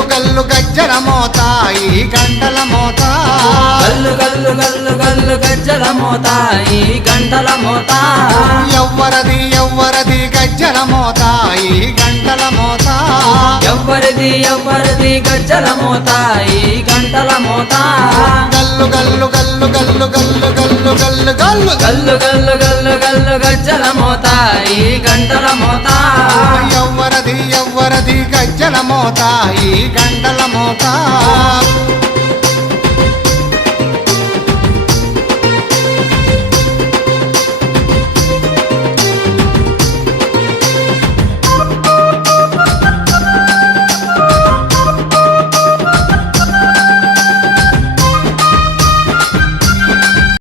గల్లు గల్లు గజ్జల మోత ఈ గంటల మోత గల్లు గల్లు గల్లు గల్లు గజ్జల మోత ఈ గంటల మోత ఎవ్వరది ఎవ్వరది గజ్జల మోత ఈ గంటల మోత ఎవ్వరిది ఎవ్వరిది గజ్జల మోత ఈ గంటల మోత గల్లు గల్లు గల్లు గల్లు గల్లు గల్లు గల్లు గల్లు గల్లు గల్లు గల్లు గల్లు గజ్జల మోత ఈ గంటల మోత ఎవ్వరది ఎవ్వరది గజ్జల మోత ఈ గంటల మోత